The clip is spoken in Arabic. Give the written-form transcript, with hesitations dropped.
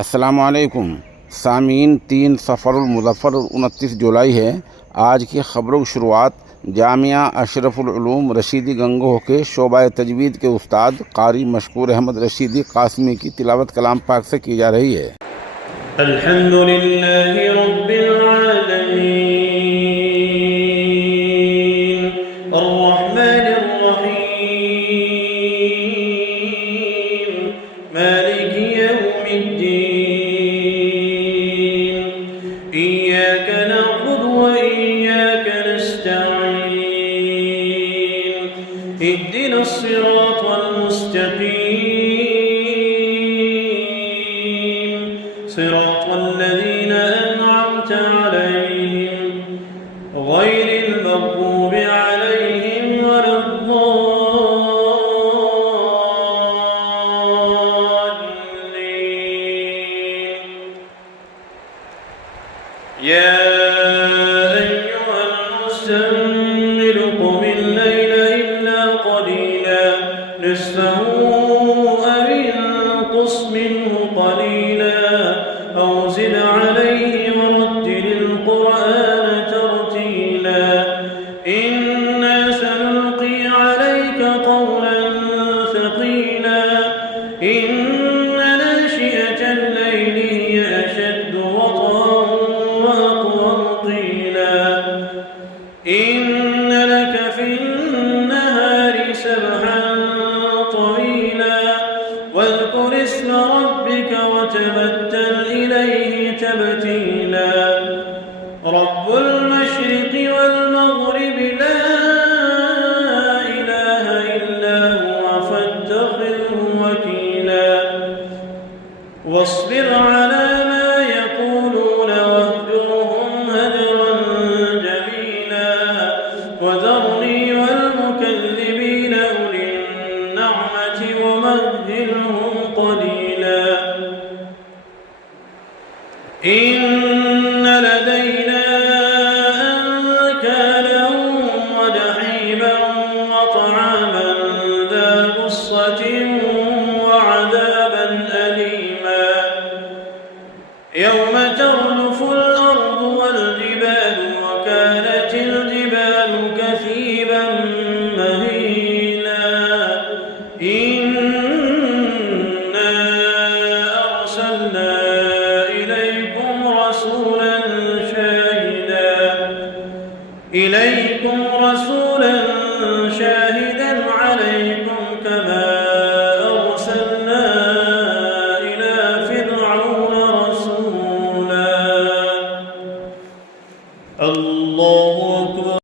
अस्सलामुअलैकुम सामीन। 3 सफ़रुल मुज़फ़्फ़र 29 जुलाई है। आज की ख़बरों की शुरुआत जामिया अशरफुल उलूम रशीदी गंगोह के शोबा तजवीद के उस्ताद कारी मशकूर अहमद रशीदी कासमी की तिलावत कलाम पाक से की जा रही है। अल्हम्दुलिल्लाहि रब्बिल आलमीन अर्रहमानिर रहीम मालिकि यौमिद्दीन इय्याका नअबुदु व इय्याका नस्तईन इहदिनस सिरातल मुस्तक़ीम सिरातल लज़ीना अनअमत अलैहिम गैरिल मग़ज़ूबि अलैहिम वलद्दाल्लीन। या अय्युहल मुज़्ज़म्मिल क़ुमिल लैला इल्ला क़लीला निस्फ़हु अव इंक़ुस मिन्हु क़लीला أو زد عليه ورتل القرآن ترتيلا إنا سنلقي عليك قولا ثقيلا إن ناشئة الليل هي أشد وطئا وأقوم قيلا إن لك في النهار سبحا طويلا واذكر اسم ربك وتبتل إليه تبتيلا رب المشرق والمغرب لا إله إلا هو فاتخذه وكيلا واصبر على ما يقولون واهجرهم هجرا جميلا وذرني والمكذبين أولي النعمة ومهلهم قليلا إن لدينا أنكالا وجحيما وطعاما ذا غصة وعذابا أليما يوم ترجف الأرض والجبال وكانت الجبال كثيبا مهيلا إنا أرسلنا إليكم رسولا شاهدا عليكم كما أرسلنا إلى فرعون رسولا. الله أكبر.